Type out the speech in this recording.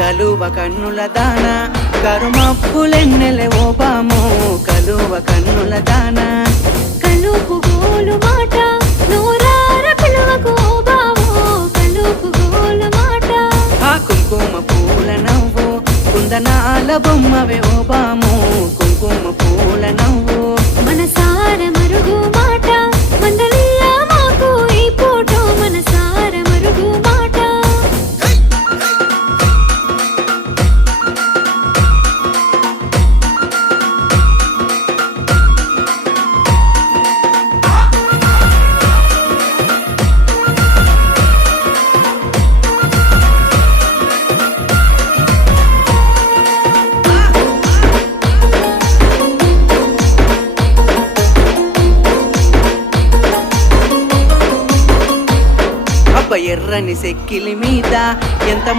కలువ కన్నుల దాన కరుమప్పులెన్నెలే ఓ బామో కలువ కన్నుల దాన కలుపు గోలు మాట నూరార పిలువకు ఓ బావో కలుపు గోలు మాట ఆ కుంకుమ పూల నవ్వు కుందనాల బొమ్మవే ఓ బామో కుంకుమ పూల నవ్వు మనసార మరుగు మాట మందలియ మాకు ఈ ఫోటో మనసార మరుగు మాట అబ్బ ఎర్రని సెక్కిలి మీద ఎంత